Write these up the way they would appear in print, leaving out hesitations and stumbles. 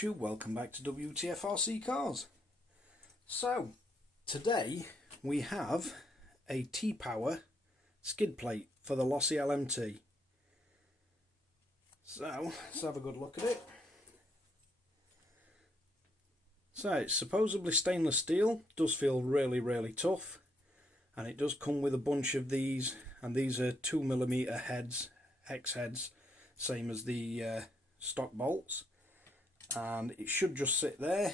YouTube, welcome back to Wtf Rc Cars. So today we have a T-Power skid plate for the Losi LMT. So let's have a good look at it. So it's supposedly stainless steel, does feel really tough, and it does come with a bunch of these, and these are 2mm heads, hex heads, same as the stock bolts. And it should just sit there.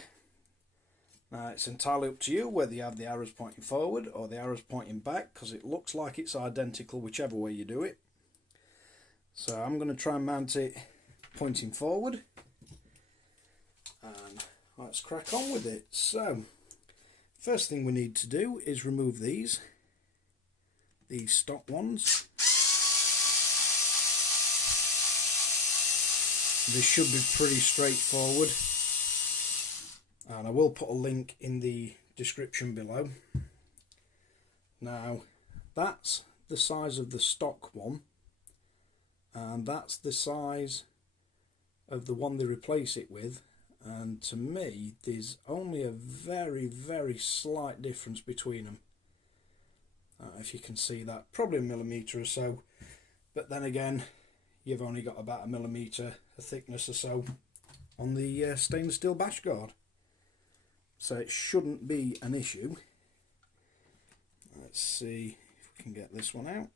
Now it's entirely up to you whether you have the arrows pointing forward or the arrows pointing back, because it looks like it's identical whichever way you do it. So I'm going to try and mount it pointing forward, and let's crack on with it. So first thing we need to do is remove these stock ones. This should be pretty straightforward, and I will put a link in the description below. Now that's the size of the stock one, and that's the size of the one they replace it with, and to me there's only a very slight difference between them. If you can see that, probably a millimetre or so, but then again you've only got about a millimetre of thickness or so on the stainless steel bash guard, so it shouldn't be an issue. Let's see if we can get this one out.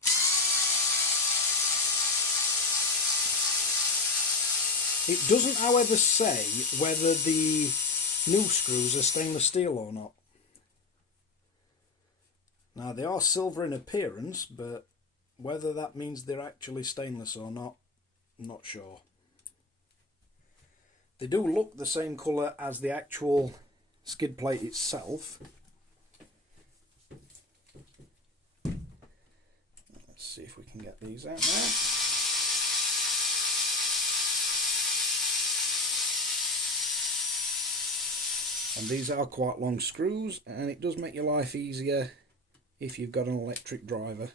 It doesn't however say whether the new screws are stainless steel or not. Now they are silver in appearance, but whether that means they're actually stainless or not, I'm not sure. They do look the same colour as the actual skid plate itself. Let's see if we can get these out now. And these are quite long screws, and it does make your life easier if you've got an electric driver.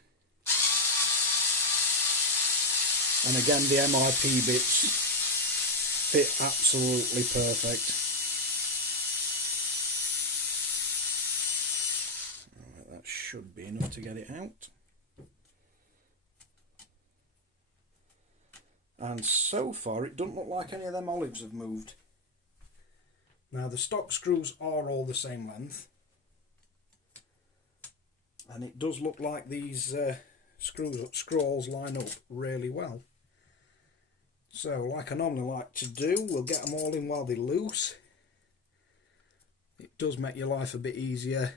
And again, the MIP bits fit absolutely perfect. Right, that should be enough to get it out. And so far it doesn't look like any of them olives have moved. Now the stock screws are all the same length, and it does look like these screws line up really well. So like I normally like to do, we'll get them all in while they're loose. It does make your life a bit easier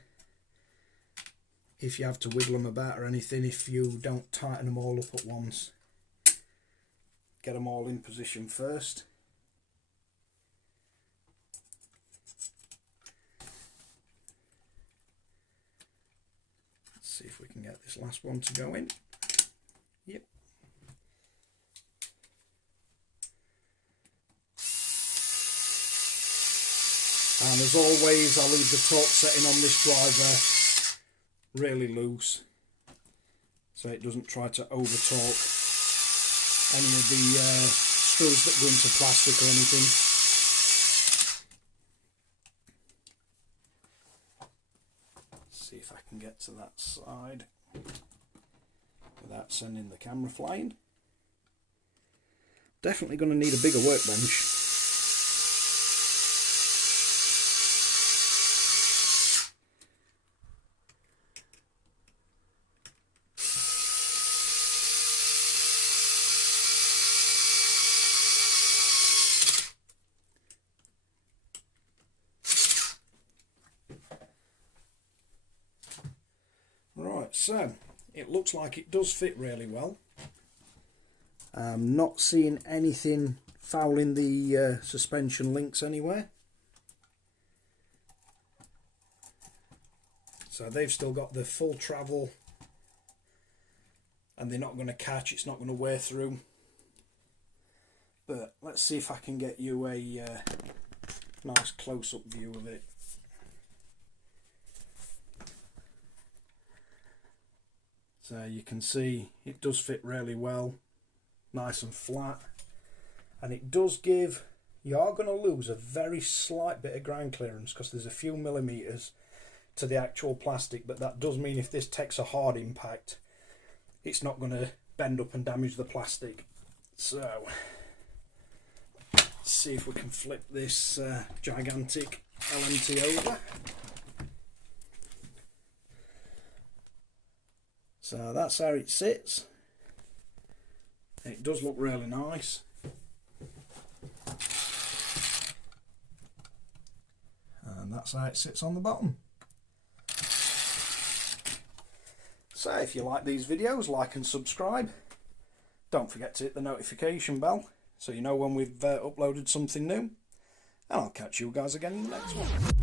if you have to wiggle them about or anything, if you don't tighten them all up at once. Get them all in position first. Let's see if we can get this last one to go in. Yep. And as always, I leave the torque setting on this driver really loose, so it doesn't try to over torque any of the screws that go into plastic or anything. Let's see if I can get to that side without sending the camera flying. Definitely going to need a bigger workbench. Right, so it looks like it does fit really well. I'm not seeing anything fouling the suspension links anywhere. So they've still got the full travel, and they're not going to catch, it's not going to wear through. But let's see if I can get you a nice close-up view of it. So you can see it does fit really well, nice and flat, and it does give you are going to lose a very slight bit of ground clearance because there's a few millimetres to the actual plastic, but that does mean if this takes a hard impact, it's not going to bend up and damage the plastic. So let's see if we can flip this gigantic LMT over. So that's how it sits. It does look really nice. And that's how it sits on the bottom. So if you like these videos, like and subscribe. Don't forget to hit the notification bell so you know when we've uploaded something new. And I'll catch you guys again in the next one.